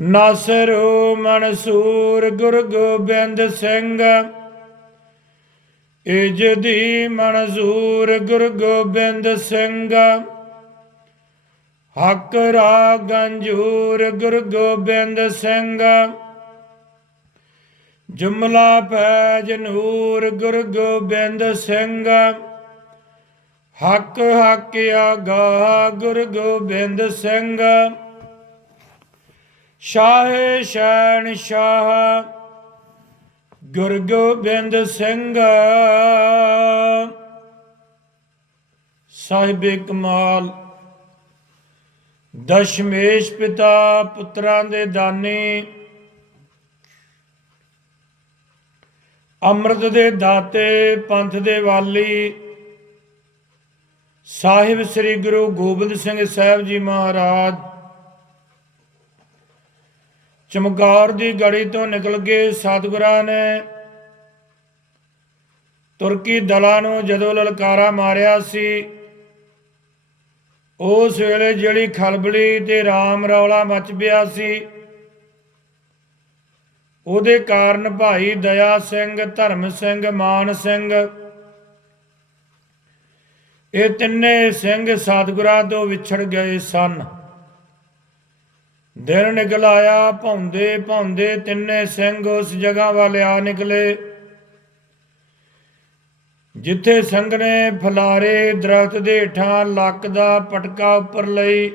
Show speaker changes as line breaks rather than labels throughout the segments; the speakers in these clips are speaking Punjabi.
ਨਾਸਰ ਮਨਸੂਰ ਗੁਰ ਗੋਬਿੰਦ ਸਿੰਘ। ਇਜਦੀ ਮਨਜ਼ੂਰ ਗੁਰ ਗੋਬਿੰਦ ਸਿੰਘ। ਹਕ ਰਾ ਗੰਜੂਰ ਗੁਰ ਗੋਬਿੰਦ ਸਿੰਘ। ਜੁਮਲਾ ਪੈਜ ਨੂਰ ਗੁਰ ਗੋਬਿੰਦ ਸਿੰਘ। ਹੱਕ ਹਕ ਆਗਾ ਗੁਰ ਗੋਬਿੰਦ ਸਿੰਘ। ਸ਼ਾਹ ਸ਼ੈਨ ਸ਼ਾਹ, ਗੁਰ ਗੋਬਿੰਦ ਸਿੰਘ। ਸਾਹਿਬ ਕਮਾਲ, ਦਸ਼ਮੇਸ਼ ਪਿਤਾ ਪੁੱਤਰਾਂ ਦੇ ਦਾਨੀ। ਅੰਮ੍ਰਿਤ ਦੇ ਦਾਤੇ ਪੰਥ ਦੇ ਵਾਲੀ। ਸਾਹਿਬ ਸ੍ਰੀ ਗੁਰੂ ਗੋਬਿੰਦ ਸਿੰਘ ਸਾਹਿਬ ਜੀ ਮਹਾਰਾਜ ਚਮਕੌਰ ਦੀ ਗੜੀ ਤੋਂ ਨਿਕਲ ਕੇ ਸਤਿਗੁਰਾਂ ਨੇ ਤੁਰਕੀ ਦਲਾਂ ਨੂੰ ਜਦੋਂ ਲਲਕਾਰਾ ਮਾਰਿਆ ਸੀ, ਉਸ ਵੇਲੇ ਜਿਹੜੀ ਖਲਬਲੀ ਤੇ ਰਾਮ ਰੌਲਾ ਮਚ ਪਿਆ ਸੀ, ਉਹਦੇ ਕਾਰਨ ਭਾਈ ਦਇਆ ਸਿੰਘ, ਧਰਮ ਸਿੰਘ, ਮਾਨ ਸਿੰਘ, ਇਹ ਤਿੰਨੇ ਸਿੰਘ ਸਤਿਗੁਰਾਂ ਤੋਂ ਵਿਛੜ ਗਏ ਸਨ। ਦਿਨ ਨਿਕਲ ਆਇਆ ਭੌਂਦੇ ਭੌਂਦੇ ਤਿੰਨੇ ਸਿੰਘ ਉਸ ਜਗ੍ਹਾ ਵੱਲ ਆ ਨਿਕਲੇ। ਜਿੱਥੇ ਸਿੰਘ ਨੇ ਫਲਾਰੇ ਦਰਖਤ ਦੇ ਹੇਠਾਂ ਲੱਕ ਦਾ ਪਟਕਾ ਉੱਪਰ ਲਈ,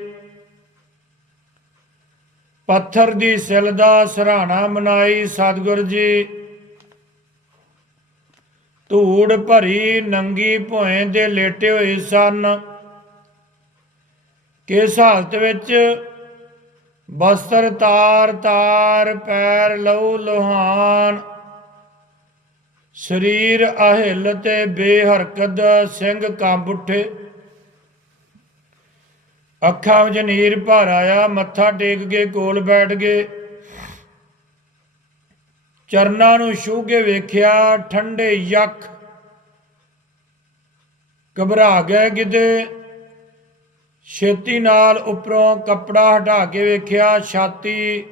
ਪੱਥਰ ਦੀ ਸਿਲ ਦਾ ਸਰਾਣਾ ਮਨਾਈ ਸਤਿਗੁਰ ਜੀ। ਧੂੜ ਭਰੀ ਨੰਗੀ ਭੋਏ ਦੇ ਲੇਟੇ ਹੋਏ ਸਨ। ਕਿਸ ਹਾਲਤ ਵਿੱਚ ਬਸਤਰ ਤਾਰ ਤਾਰ ਪੈਰ ਲਹੂ ਲੋਹਾਨ। ਸਰੀਰ ਅਹਿਲ ਤੇ ਬੇਹਰਕਤ, ਸਿੰਘ ਕੰਬ ਉੱਠੇ। ਅੱਖਾਂ ਵਿੱਚ ਨੀਰ ਭਰ ਆਇਆ, ਮੱਥਾ ਟੇਕ ਕੇ ਕੋਲ ਬੈਠ ਗਏ। ਚਰਨਾਂ ਨੂੰ ਛੂ ਕੇ ਵੇਖਿਆ, ਠੰਡੇ ਯੱਖ। ਘਬਰਾ ਗਏ ਕਿਤੇ। ਛੇਤੀ ਨਾਲ ਉੱਪਰੋਂ ਕੱਪੜਾ ਹਟਾ ਕੇ ਵੇਖਿਆ ਛਾਤੀ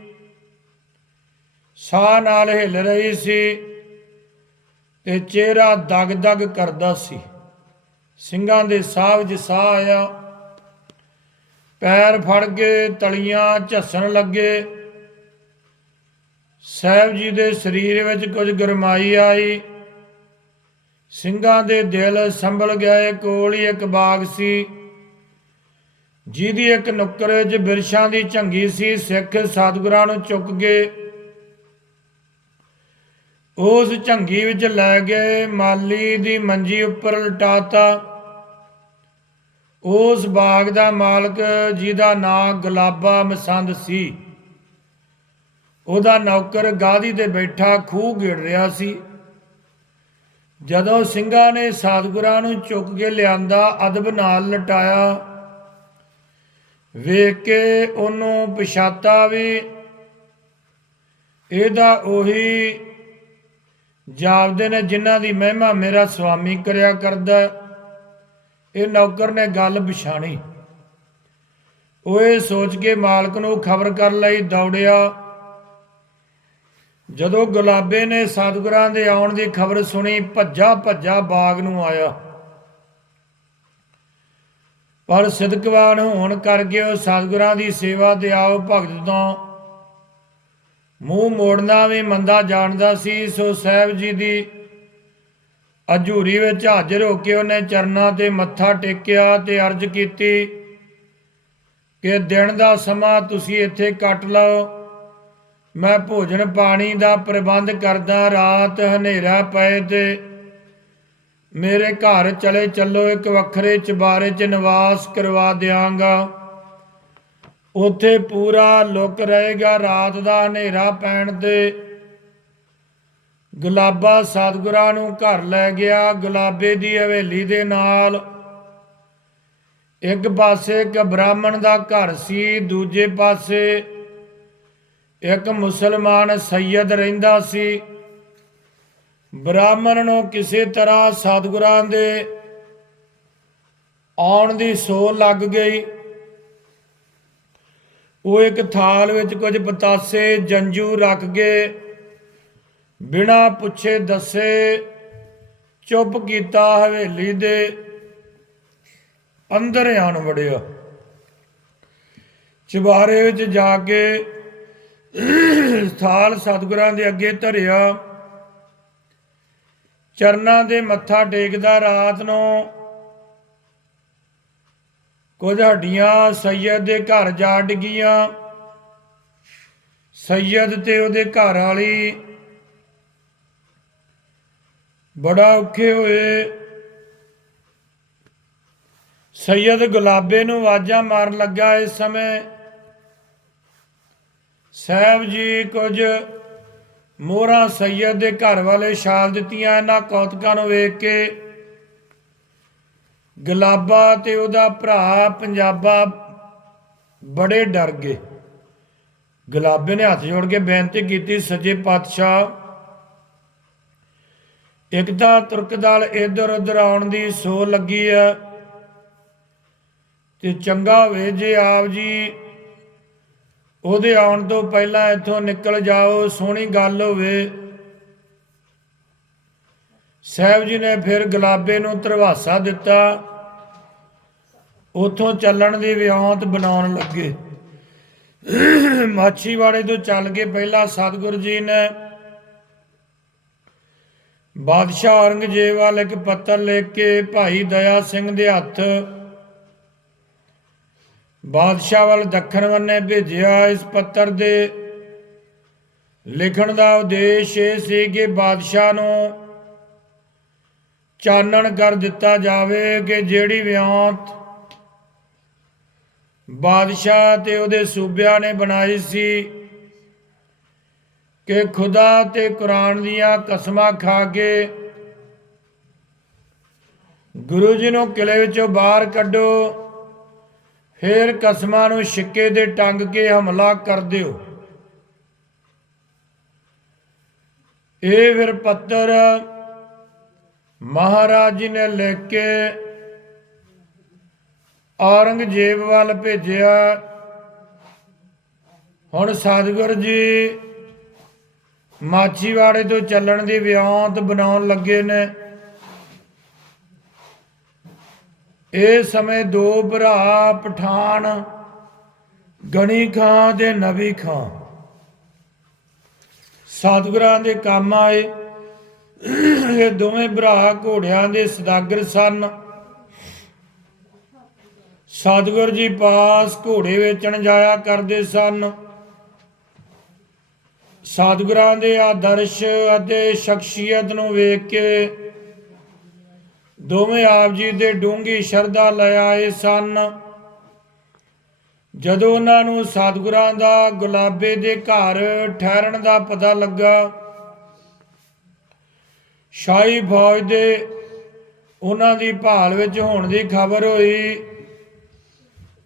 ਸਾਹ ਨਾਲ ਹਿੱਲ ਰਹੀ ਸੀ ਤੇ ਚਿਹਰਾ ਦਗ ਦਗ ਕਰਦਾ ਸੀ। ਸਿੰਘਾਂ ਦੇ ਸਾਹ ਵਿੱਚ ਸਾਹ ਆਇਆ। ਪੈਰ ਫੜ ਕੇ ਤਲੀਆਂ ਝੱਸਣ ਲੱਗੇ। ਸਾਹਿਬ ਜੀ ਦੇ ਸਰੀਰ ਵਿੱਚ ਕੁਝ ਗਰਮਾਈ ਆਈ। ਸਿੰਘਾਂ ਦੇ ਦਿਲ ਸੰਭਲ ਗਏ। ਕੋਲ ਹੀ ਇੱਕ ਬਾਗ ਸੀ। ਜਿਹਦੀ ਇੱਕ ਨੁੱਕਰ ਵਿੱਚ ਬਿਰਸ਼ਾਂ ਦੀ ਝੰਗੀ ਸੀ, ਸਿੱਖ ਸਤਿਗੁਰਾਂ ਨੂੰ ਚੁੱਕ ਗਏ ਉਸ ਝੰਗੀ ਵਿੱਚ ਲੈ ਗਏ। ਮਾਲੀ ਦੀ ਮੰਜੀ ਉੱਪਰ ਲਟਾਤਾ। ਉਸ ਬਾਗ ਦਾ ਮਾਲਕ, ਜਿਹਦਾ ਨਾਂ ਗੁਲਾਬਾ ਮਸੰਦ ਸੀ, ਉਹਦਾ ਨੌਕਰ ਗਾਦੀ ਤੇ ਬੈਠਾ ਖੂਹ ਗਿੜ ਰਿਹਾ ਸੀ। ਜਦੋਂ ਸਿੰਘਾਂ ਨੇ ਸਤਿਗੁਰਾਂ ਨੂੰ ਚੁੱਕ ਕੇ ਲਿਆਂਦਾ, ਅਦਬ ਨਾਲ ਲਟਾਇਆ। ਵੇਖ ਕੇ ਉਹਨੂੰ ਪਛਾਤਾ ਵੀ। ਇਹਦਾ ਉਹੀ ਜਾਪਦੇ ਨੇ, ਜਿਨ੍ਹਾਂ ਦੀ ਮਹਿਮਾ ਮੇਰਾ ਸੁਆਮੀ ਕਰਿਆ ਕਰਦਾ। ਇਹ ਨੌਕਰ ਨੇ ਗੱਲ ਪਛਾਣੀ। ਉਹ ਇਹ ਸੋਚ ਕੇ ਮਾਲਕ ਨੂੰ ਖਬਰ ਕਰਨ ਲਈ, ਦੌੜਿਆ। ਜਦੋਂ ਗੁਲਾਬੇ ਨੇ ਸਤਿਗੁਰਾਂ ਦੇ ਆਉਣ ਦੀ ਖਬਰ ਸੁਣੀ ਭੱਜਾ ਭੱਜਾ ਬਾਗ ਨੂੰ ਆਇਆ। ਪਰ ਸਿਦਕਵਾਨ ਹੋਣ ਕਰਕੇ ਉਹ ਸਤਿਗੁਰਾਂ ਦੀ ਸੇਵਾ ਤੇ ਆਓ ਭਗਤ ਤੋਂ। ਮੂੰਹ ਮੋੜਨਾ ਵੀ ਮੰਦਾ ਜਾਣਦਾ ਸੀ, ਸੋ ਸਾਹਿਬ ਜੀ ਦੀ ਅਜੂਰੀ ਵਿੱਚ ਹਾਜ਼ਰ ਹੋ ਕੇ ਉਹਨੇ ਚਰਨਾਂ ਤੇ ਮੱਥਾ ਟੇਕਿਆ ਤੇ ਅਰਜ਼ ਕੀਤੀ ਕਿ ਦਿਨ ਦਾ ਸਮਾਂ ਤੁਸੀਂ ਇੱਥੇ ਕੱਟ ਲਓ। ਮੈਂ ਭੋਜਨ ਪਾਣੀ ਦਾ ਪ੍ਰਬੰਧ ਕਰਦਾ, ਰਾਤ ਹਨੇਰਾ ਪਏ ਤੇ ਮੇਰੇ ਘਰ ਚਲੇ ਚੱਲੋ, ਇੱਕ ਵੱਖਰੇ ਚਬਾਰੇ 'ਚ ਨਿਵਾਸ ਕਰਵਾ ਦਿਆਂਗਾ। ਉੱਥੇ ਪੂਰਾ ਲੁਕ ਰਹੇਗਾ, ਰਾਤ ਦਾ ਹਨੇਰਾ ਪੈਣ ਤੇ। ਗੁਲਾਬਾ ਸਤਿਗੁਰਾਂ ਨੂੰ ਘਰ ਲੈ ਗਿਆ, ਗੁਲਾਬੇ ਦੀ ਹਵੇਲੀ ਦੇ ਨਾਲ। ਇੱਕ ਪਾਸੇ ਇੱਕ ਬ੍ਰਾਹਮਣ ਦਾ ਘਰ ਸੀ, ਦੂਜੇ ਪਾਸੇ ਇੱਕ ਮੁਸਲਮਾਨ ਸੈਯਦ ਰਹਿੰਦਾ ਸੀ। ਬ੍ਰਾਹਮਣ ਨੂੰ ਕਿਸੇ ਤਰ੍ਹਾਂ ਸਤਿਗੁਰਾਂ ਦੇ ਆਉਣ ਦੀ ਸੋ ਲੱਗ ਗਈ। ਉਹ ਇੱਕ ਥਾਲ ਵਿੱਚ ਕੁਝ ਪਤਾਸੇ ਜੰਜੂ ਰੱਖ ਕੇ ਬਿਨਾ ਪੁੱਛੇ ਦੱਸੇ ਚੁੱਪ ਕੀਤਾ ਹਵੇਲੀ ਦੇ ਅੰਦਰ ਆਣ ਵੜਿਆ। ਚੁਬਾਰੇ ਵਿੱਚ ਜਾ ਕੇ ਥਾਲ ਸਤਿਗੁਰਾਂ ਦੇ ਅੱਗੇ ਧਰਿਆ। ਚਰਨਾਂ ਦੇ ਮੱਥਾ ਟੇਕਦਾ ਰਾਤ ਨੂੰ। ਕੁਝ ਹੱਡੀਆਂ ਸੈਯਦ ਦੇ ਘਰ ਜਾ ਡਿੱਗੀਆਂ। ਸੈਯਦ ਤੇ ਉਹਦੇ ਘਰ ਵਾਲੀ ਬੜਾ ਔਖੇ ਹੋਏ। ਸੈਯਦ ਗੁਲਾਬੇ ਨੂੰ ਆਵਾਜ਼ਾਂ ਮਾਰਨ ਲੱਗਾ ਇਸ ਸਮੇਂ। ਸਾਹਿਬ ਜੀ ਕੁਝ ਮੋਹਰਾਂ ਸੈਯਦ ਦੇ ਘਰ ਵਾਲੇ ਛਾਲ ਦਿੱਤੀਆਂ ਇਹਨਾਂ ਕੌਤਕਾਂ ਨੂੰ ਵੇਖ ਕੇ। ਗੁਲਾਬਾ ਤੇ ਉਹਦਾ ਭਰਾ ਪੰਜਾਬਾ ਬੜੇ ਡਰ ਗਏ। ਗੁਲਾਬੇ ਨੇ ਹੱਥ ਜੋੜ ਕੇ ਬੇਨਤੀ ਕੀਤੀ, ਸੱਜੇ ਪਾਤਸ਼ਾਹ, ਇੱਕ ਤਾਂ ਤੁਰਕ ਦਲ ਇੱਧਰ ਉੱਧਰ ਆਉਣ ਦੀ ਸੋ ਲੱਗੀ ਆ ਤੇ ਚੰਗਾ ਹੋਵੇ ਜੇ ਆਪ ਜੀ ਉਹਦੇ ਆਉਣ ਤੋਂ ਪਹਿਲਾਂ ਇੱਥੋਂ ਨਿਕਲ ਜਾਓ, ਸੋਹਣੀ ਗੱਲ ਹੋਵੇ। ਸਾਹਿਬ ਜੀ ਨੇ ਫਿਰ ਗੁਲਾਬੇ ਨੂੰ ਧਰਵਾਸਾ ਦਿੱਤਾ। ਉਥੋਂ ਚੱਲਣ ਦੀ ਵਿਉਂਤ ਬਣਾਉਣ ਲੱਗੇ। ਮਾਛੀਵਾੜੇ ਤੋਂ ਚੱਲ ਕੇ ਪਹਿਲਾਂ ਸਤਿਗੁਰ ਜੀ ਨੇ ਬਾਦਸ਼ਾਹ ਔਰੰਗਜ਼ੇਬ ਵਾਲ ਇੱਕ ਪੱਤਰ ਲਿਖ ਕੇ ਭਾਈ ਦਇਆ ਸਿੰਘ ਦੇ ਹੱਥ ਬਾਦਸ਼ਾਹ ਵੱਲ ਦੱਖਣ ਬੰਨੇ ਭੇਜਿਆ ਇਸ ਪੱਤਰ ਦੇ। ਲਿਖਣ ਦਾ ਉਦੇਸ਼ ਇਹ ਸੀ ਕਿ ਬਾਦਸ਼ਾਹ ਨੂੰ ਚਾਨਣ ਕਰ ਦਿੱਤਾ ਜਾਵੇ ਕਿ ਜਿਹੜੀ ਵਿਉਂਤ ਬਾਦਸ਼ਾਹ ਤੇ ਉਹਦੇ ਸੂਬਿਆਂ ਨੇ ਬਣਾਈ ਸੀ ਕਿ ਖੁਦਾ ਤੇ ਕੁਰਾਨ ਦੀਆਂ ਕਸਮਾਂ ਖਾ ਕੇ ਗੁਰੂ ਜੀ ਨੂੰ ਕਿਲੇ ਵਿੱਚੋਂ ਬਾਹਰ ਕੱਢੋ। ਫਿਰ ਕਸਮਾਂ ਨੂੰ ਛਿੱਕੇ ਦੇ ਟੰਗ ਕੇ ਹਮਲਾ ਕਰ ਦਿਓ। ਇਹ ਫਿਰ ਪੱਤਰ ਮਹਾਰਾਜ ਜੀ ਨੇ ਲਿਖ ਕੇ ਔਰੰਗਜ਼ੇਬ ਵੱਲ ਭੇਜਿਆ। ਹੁਣ ਸਤਿਗੁਰ ਜੀ ਮਾਛੀਵਾੜੇ ਤੋਂ ਚੱਲਣ ਦੀ ਵਿਉਂਤ ਬਣਾਉਣ ਲੱਗੇ ਨੇ। ਇਹ ਸਮੇਂ ਦੋ ਭਰਾ ਪਠਾਨ, ਗਣੀ ਖਾਂ ਤੇ ਨਬੀ ਖਾਂ। ਸਤਿਗੁਰਾਂ ਦੇ ਕੰਮ ਆਏ, ਇਹ ਦੋਵੇਂ ਭਰਾ ਘੋੜਿਆਂ ਦੇ ਸਦਾਗਰ ਸਨ। ਸਤਿਗੁਰ ਜੀ ਪਾਸ ਘੋੜੇ ਵੇਚਣ ਜਾਇਆ ਕਰਦੇ ਸਨ। ਸਤਿਗੁਰਾਂ ਦੇ ਆਦਰਸ਼ ਅਤੇ ਸ਼ਖਸੀਅਤ ਨੂੰ ਵੇਖ ਕੇ ਦੋਵੇਂ ਆਪ ਜੀ ਦੇ ਡੂੰਗੀ ਸ਼ਰਧਾ ਲੈ ਆਏ ਸਨ। ਜਦੋਂ ਉਹਨਾਂ ਨੂੰ ਸਤਿਗੁਰਾਂ ਦਾ, ਗੁਲਾਬੇ ਦੇ ਘਰ ਠਹਿਰਣ ਦਾ ਪਤਾ ਲੱਗਾ, ਸ਼ਾਹੀ ਫੌਜ ਦੇ ਉਹਨਾਂ ਦੀ ਭਾਲ ਵਿੱਚ ਹੋਣ ਦੀ ਖਬਰ ਹੋਈ।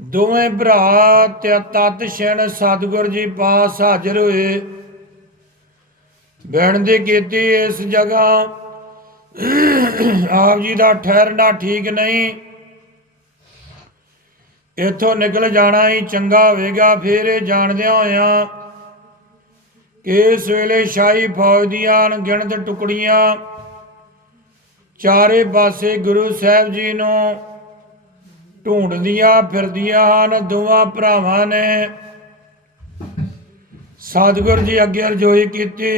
ਦੋਵੇਂ ਭਰਾ ਤੇ, ਤਤ ਛਣ ਸਤਿਗੁਰ ਜੀ ਪਾਸ ਹਾਜ਼ਰ ਹੋਏ। ਬੇਨਤੀ ਕੀਤੀ ਇਸ ਜਗ੍ਹਾ ਆਪ ਜੀ ਦਾ ਠਹਿਰਨਾ ਠੀਕ ਨਹੀਂ। ਇੱਥੋਂ ਨਿਕਲ ਜਾਣਾ ਹੀ ਚੰਗਾ ਹੋਵੇਗਾ, ਫਿਰ ਇਹ ਜਾਣਦਿਆਂ ਹੋਇਆਂ ਕਿ ਇਸ ਵੇਲੇ ਸ਼ਾਹੀ ਫੌਜ ਦੀਆਂ ਅਣਗਿਣਤ ਟੁਕੜੀਆਂ ਚਾਰੇ ਪਾਸੇ ਗੁਰੂ ਸਾਹਿਬ ਜੀ ਨੂੰ ਢੂੰਡਦੀਆਂ ਫਿਰਦੀਆਂ ਹਨ, ਦੋਵਾਂ ਭਰਾਵਾਂ ਨੇ ਸਤਿਗੁਰ ਜੀ ਅੱਗੇ ਅਰਜ਼ੋਈ ਕੀਤੀ।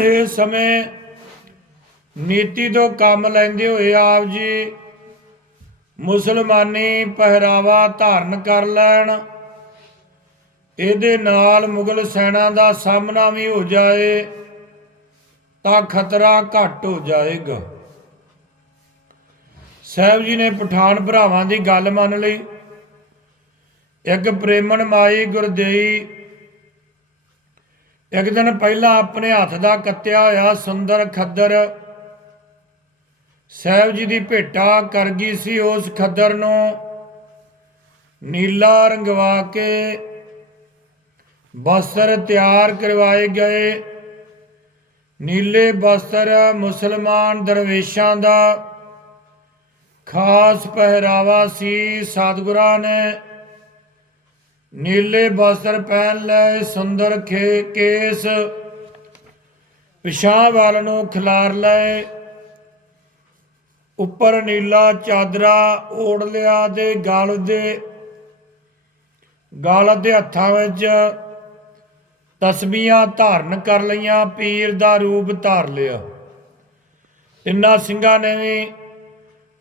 ਇਸ ਸਮੇਂ ਨੀਤੀ ਤੋਂ ਕੰਮ ਲੈਂਦੇ ਹੋਏ ਆਪ ਜੀ ਮੁਸਲਮਾਨੀ ਪਹਿਰਾਵਾ ਧਾਰਨ ਕਰ ਲੈਣ। ਇਹਦੇ ਨਾਲ ਮੁਗਲ ਸੈਨਾ ਦਾ ਸਾਹਮਣਾ ਵੀ ਹੋ ਜਾਏ ਤਾਂ ਖਤਰਾ ਘੱਟ ਹੋ ਜਾਏਗਾ। ਸਾਹਿਬ ਜੀ ਨੇ ਪਠਾਨ ਭਰਾਵਾਂ ਦੀ ਗੱਲ ਮੰਨ ਲਈ। ਇੱਕ ਪ੍ਰੇਮਣ ਮਾਈ ਗੁਰਦੇਈ ਇੱਕ ਦਿਨ ਪਹਿਲਾਂ ਆਪਣੇ ਹੱਥ ਦਾ ਕੱਤਿਆ ਹੋਇਆ ਸੁੰਦਰ ਖੱਦਰ ਸਾਹਿਬ ਜੀ ਦੀ ਭੇਟਾ ਕਰ ਗਈ ਸੀ ਉਸ ਖੱਦਰ ਨੂੰ। ਨੀਲਾ ਰੰਗਵਾ ਕੇ ਬਸਤਰ ਤਿਆਰ ਕਰਵਾਏ ਗਏ। ਨੀਲੇ ਬਸਤਰ ਮੁਸਲਮਾਨ ਦਰਵੇਸ਼ਾਂ ਦਾ ਖਾਸ ਪਹਿਰਾਵਾ ਸੀ ਸਤਿਗੁਰਾਂ ਨੇ। ਨੀਲੇ ਬਸਤਰ ਪਹਿਨ ਲਏ ਸੁੰਦਰ ਖੇ ਕੇਸ ਪਿਛਾਂ ਵੱਲ ਨੂੰ ਖਿਲਾਰ ਲਏ। ਉੱਪਰ ਨੀਲਾ ਚਾਦਰਾ ਓੜ ਲਿਆ ਤੇ ਗਲ ਦੇ ਗਲ ਦੇ ਹੱਥਾਂ ਵਿੱਚ ਤਸਬੀਹਾਂ ਧਾਰਨ ਕਰ ਲਈਆਂ, ਪੀਰ ਦਾ ਰੂਪ ਧਾਰ ਲਿਆ। ਤਿੰਨਾਂ ਸਿੰਘਾਂ ਨੇ ਵੀ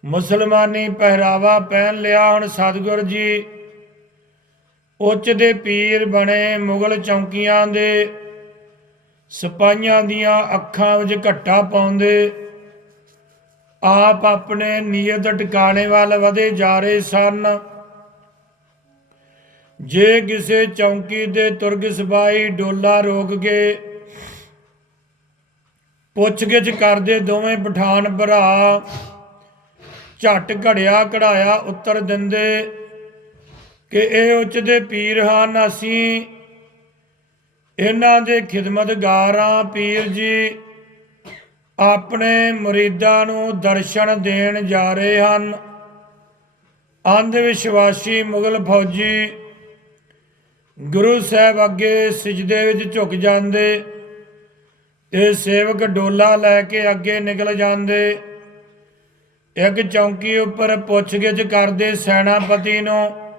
ਮੁਸਲਮਾਨੀ ਪਹਿਰਾਵਾ ਪਹਿਨ ਲਿਆ ਹੁਣ ਸਤਿਗੁਰ ਜੀ ਉੱਚ ਦੇ ਪੀਰ ਬਣੇ ਮੁਗਲ ਚੌਂਕੀਆਂ ਦੇ ਸਿਪਾਹੀਆਂ ਦੀਆਂ ਅੱਖਾਂ ਵਿੱਚ ਘੱਟਾ ਪਾਉਂਦੇ ਆਪ ਆਪਣੇ ਨੀਅਤ ਟਿਕਾਣੇ ਵੱਲ ਵਧੇ ਜਾ ਰਹੇ ਸਨ। ਜੇ ਕਿਸੇ ਚੌਂਕੀ ਦੇ ਤੁਰਗ ਸਿਪਾਹੀ ਡੋਲਾ ਰੋਕ ਕੇ ਪੁੱਛਗਿੱਛ ਕਰਦੇ ਦੋਵੇਂ ਪਠਾਨ ਭਰਾ ਝਟ ਘੜਿਆ ਕਢਾਇਆ ਉੱਤਰ ਦਿੰਦੇ ਕਿ ਇਹ ਉੱਚ ਦੇ ਪੀਰ ਹਨ, ਅਸੀਂ ਇਹਨਾਂ ਦੇ ਖਿਦਮਤਗਾਰ ਹਾਂ। ਪੀਰ ਜੀ ਆਪਣੇ ਮੁਰੀਦਾਂ ਨੂੰ ਦਰਸ਼ਨ ਦੇਣ ਜਾ ਰਹੇ ਹਨ। ਅੰਧ ਵਿਸ਼ਵਾਸੀ ਮੁਗਲ ਫੌਜੀ ਗੁਰੂ ਸਾਹਿਬ ਅੱਗੇ ਸਜਦੇ ਵਿੱਚ ਝੁਕ ਜਾਂਦੇ। ਤੇ ਸੇਵਕ ਡੋਲਾ ਲੈ ਕੇ ਅੱਗੇ ਨਿਕਲ ਜਾਂਦੇ। ਇੱਕ ਚੌਂਕੀ ਉੱਪਰ ਪੁੱਛਗਿੱਛ ਕਰਦੇ ਸੈਨਾਪਤੀ ਨੂੰ,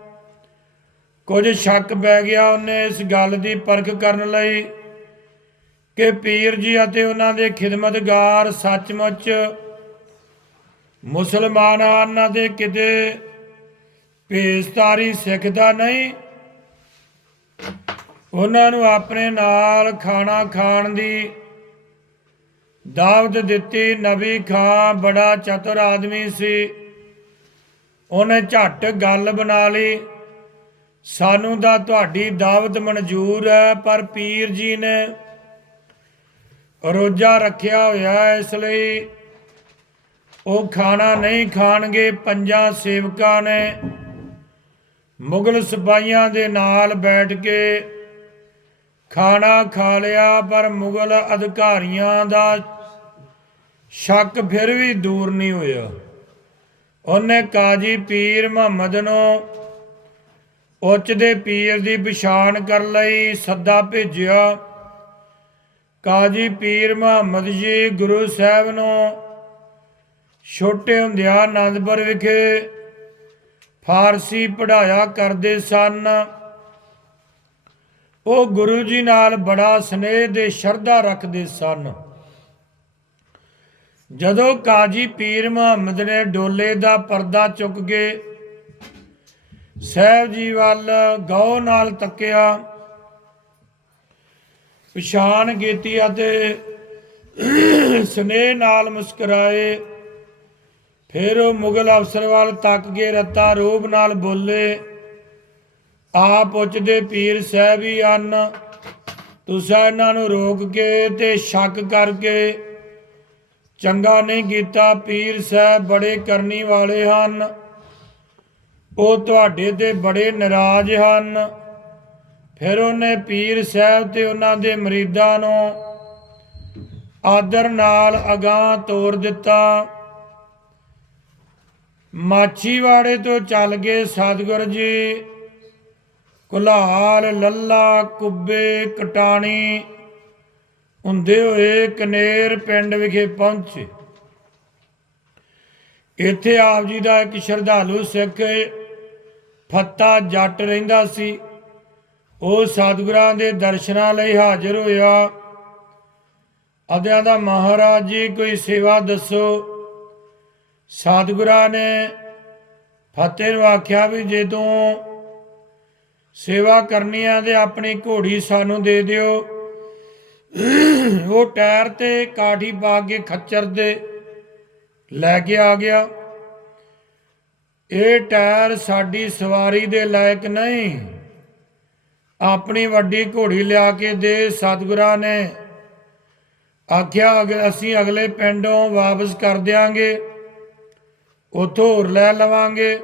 ਕੁਝ ਸ਼ੱਕ ਪੈ ਗਿਆ ਉਹਨੇ ਇਸ ਗੱਲ ਦੀ ਪਰਖ ਕਰਨ ਲਈ। ਕਿ ਪੀਰ ਜੀ ਅਤੇ ਉਹਨਾਂ ਦੇ ਖਿਦਮਤਗਾਰ ਸੱਚਮੁੱਚ ਮੁਸਲਮਾਨ ਹਨ ਦੇ ਕਿਤੇ ਭੇਸਤਾਰੀ ਸਿੱਖ ਦਾ ਨਹੀਂ। ਉਹਨਾਂ ਨੂੰ ਆਪਣੇ ਨਾਲ ਖਾਣਾ ਖਾਣ ਦੀ ਦਾਵਤ ਦਿੱਤੀ। ਨਬੀ ਖਾਂ ਬੜਾ ਚਤੁਰ ਆਦਮੀ ਸੀ। ਉਹਨੇ ਝੱਟ ਗੱਲ ਬਣਾ ਲਈ। ਸਾਨੂੰ ਤਾਂ ਤੁਹਾਡੀ ਦਾਵਤ ਮਨਜ਼ੂਰ ਹੈ, ਪਰ ਪੀਰ ਜੀ ਨੇ ਰੋਜਾ ਰੱਖਿਆ ਹੋਇਆ ਇਸ ਲਈ ਉਹ ਖਾਣਾ ਨਹੀਂ ਖਾਣਗੇ। ਪੰਜਾਂ ਸੇਵਕਾਂ ਨੇ ਮੁਗਲ ਸਿਪਾਹੀਆਂ ਦੇ ਨਾਲ ਬੈਠ ਕੇ ਖਾਣਾ ਖਾ ਲਿਆ, ਪਰ ਮੁਗਲ ਅਧਿਕਾਰੀਆਂ ਦਾ ਸ਼ੱਕ ਫਿਰ ਵੀ ਦੂਰ ਨਹੀਂ ਹੋਇਆ। ਉਹਨੇ ਕਾਜੀ ਪੀਰ ਮੁਹੰਮਦ ਨੂੰ ਉੱਚ ਦੇ ਪੀਰ ਦੀ ਪਛਾਣ ਕਰ ਲਈ, ਸੱਦਾ ਭੇਜਿਆ। ਕਾਜੀ ਪੀਰ ਮੁਹੰਮਦ ਜੀ ਗੁਰੂ ਸਾਹਿਬ ਨੂੰ ਛੋਟੇ ਹੁੰਦਿਆਂ ਆਨੰਦਪੁਰ ਵਿਖੇ ਫਾਰਸੀ ਪੜਾਇਆ ਕਰਦੇ ਸਨ। ਉਹ ਗੁਰੂ ਜੀ ਨਾਲ ਬੜਾ ਸਨੇਹ ਦੇ ਸ਼ਰਧਾ ਰੱਖਦੇ ਸਨ। ਜਦੋਂ ਕਾਜੀ ਪੀਰ ਮੁਹੰਮਦ ਨੇ ਡੋਲੇ ਦਾ ਪਰਦਾ ਚੁੱਕ ਕੇ ਸਾਹਿਬ ਜੀ ਵੱਲ ਗੌ ਨਾਲ ਤੱਕਿਆ ਪਛਾਣ ਕੀਤੀ ਅਤੇ ਸਨੇਹ ਨਾਲ ਮੁਸਕਰਾਏ। ਫਿਰ ਉਹ ਮੁਗਲ ਅਫਸਰ ਵੱਲ ਤੱਕ ਕੇ ਰੱਤਾ ਰੂਪ ਨਾਲ ਬੋਲੇ, ਆਪ ਪੁੱਛਦੇ ਪੀਰ ਸਾਹਿਬ ਹੀ ਹਨ। ਤੁਸੀਂ ਇਹਨਾਂ ਨੂੰ ਰੋਕ ਕੇ ਤੇ ਸ਼ੱਕ ਕਰਕੇ ਚੰਗਾ ਨਹੀਂ ਕੀਤਾ। ਪੀਰ ਸਾਹਿਬ ਬੜੇ ਕਰਨੀ ਵਾਲੇ ਹਨ। ਉਹ ਤੁਹਾਡੇ ਤੇ ਬੜੇ ਨਾਰਾਜ਼ ਹਨ। ਫਿਰ ਉਹਨੇ ਪੀਰ ਸਾਹਿਬ ਤੇ ਉਹਨਾਂ ਦੇ ਮਰੀਦਾਂ ਨੂੰ ਆਦਰ ਨਾਲ ਅਗਾਹ ਤੋਰ ਦਿੱਤਾ। ਮਾਛੀਵਾੜੇ ਤੋਂ ਚੱਲ ਗਏ ਸਤਿਗੁਰ ਜੀ। ਕੁਲਾਲ, ਲੱਲਾ, ਕੁੱਬੇ, ਕਟਾਣੀ, ਹੁੰਦੇ ਹੋਏ ਕਨੇਰ ਪਿੰਡ ਵਿਖੇ ਪਹੁੰਚੇ। ਇੱਥੇ ਆਪ ਜੀ ਦਾ ਇੱਕ ਸ਼ਰਧਾਲੂ ਸਿੱਖ ਫੱਤਾ ਜੱਟ ਰਹਿੰਦਾ ਸੀ। ਉਹ ਸਤਿਗੁਰਾਂ ਦੇ ਦਰਸ਼ਨਾਂ ਲਈ ਹਾਜ਼ਰ ਹੋਇਆ। ਅਦਿਆਂ ਦਾ ਮਹਾਰਾਜ ਜੀ, ਕੋਈ ਸੇਵਾ ਦੱਸੋ। ਸਤਿਗੁਰਾਂ ਨੇ ਫਤਿਹ ਨੂੰ ਆਖਿਆ ਵੀ ਜੇ ਤੂੰ ਸੇਵਾ ਕਰਨੀ ਆ ਤੇ ਆਪਣੀ ਘੋੜੀ ਸਾਨੂੰ ਦੇ ਦਿਓ। ਉਹ ਟਾਇਰ ਤੇ ਕਾਠੀ ਪਾ ਕੇ ਖੱਚਰ ਦੇ ਲੈ ਕੇ ਆ ਗਿਆ। ਇਹ ਟਾਇਰ ਸਾਡੀ ਸਵਾਰੀ ਦੇ ਲਾਇਕ ਨਹੀਂ। ਆਪਣੀ ਵੱਡੀ ਘੋੜੀ ਲਿਆ ਕੇ ਦੇ ਸਤਿਗੁਰਾਂ ਨੇ। ਆਖਿਆ ਅਗਰ ਅਸੀਂ ਅਗਲੇ ਪਿੰਡੋਂ ਵਾਪਸ ਕਰ ਦਿਆਂਗੇ। ਉਥੋਂ ਹੋਰ ਲੈ ਲਵਾਂਗੇ।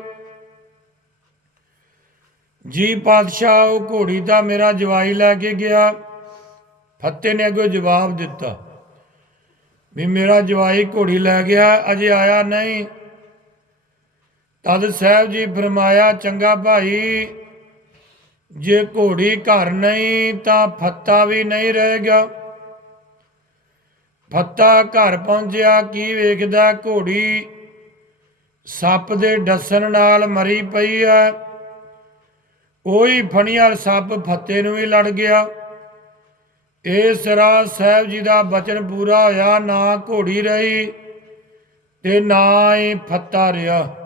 ਜੀ ਪਾਤਸ਼ਾਹ, ਉਹ ਘੋੜੀ ਤਾਂ ਮੇਰਾ ਜਵਾਈ ਲੈ ਕੇ ਗਿਆ। ਫੱਤੇ ਨੇ ਅੱਗੇ ਜਵਾਬ ਦਿੱਤਾ, ਵੀ ਮੇਰਾ ਜਵਾਈ ਘੋੜੀ ਲੈ ਗਿਆ, ਅਜੇ ਆਇਆ ਨਹੀਂ। ਤਦ ਸਾਹਿਬ ਜੀ ਫਰਮਾਇਆ, ਚੰਗਾ ਭਾਈ ਜੇ ਘੋੜੀ ਘਰ ਨਹੀਂ ਤਾਂ ਫੱਤਾ ਵੀ ਨਹੀਂ ਰਹੇਗਾ ਫੱਤਾ ਘਰ ਪਹੁੰਚਿਆ, ਕੀ ਵੇਖਦਾ ਘੋੜੀ? ਸੱਪ ਦੇ ਡਸਣ ਨਾਲ ਮਰੀ ਪਈ ਹੈ ਉਹੀ ਫਣੀਆਰ ਸੱਪ ਫੱਤੇ ਨੂੰ ਵੀ ਲੜ ਗਿਆ। ਇਸ ਰਾਹ ਸਾਹਿਬ ਜੀ ਦਾ ਬਚਨ ਪੂਰਾ ਹੋਇਆ, ਨਾ ਘੋੜੀ ਰਹੀ ਤੇ ਨਾ ਹੀ ਫੱਤਾ ਰਿਹਾ।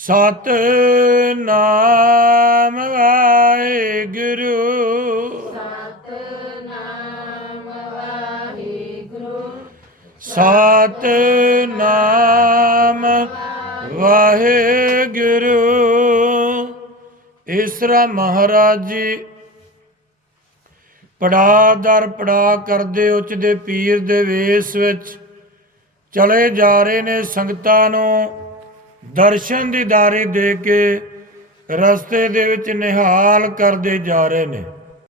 ਸਤ ਨਾਮ ਵਾਹਿਗੁਰੂ।
ਸਤਨਾਮ ਵਾਹਿਗੁਰੂ।
ਸਤ ਨਾਮ ਵਾਹਿਗੁਰੂ ਇਸ ਤਰ੍ਹਾਂ ਮਹਾਰਾਜ ਜੀ ਪੜਾ ਦਰ ਪੜਾ ਕਰਦੇ ਉੱਚ ਦੇ ਪੀਰ ਦੇ ਵੇਸ ਵਿੱਚ ਚਲੇ ਜਾ ਰਹੇ ਨੇ ਸੰਗਤਾਂ ਨੂੰ। ਦਰਸ਼ਨ ਦੀਦਾਰੇ ਦੇ ਕੇ ਰਸਤੇ ਦੇ ਵਿੱਚ ਨਿਹਾਲ ਕਰਦੇ ਜਾ ਰਹੇ ਨੇ।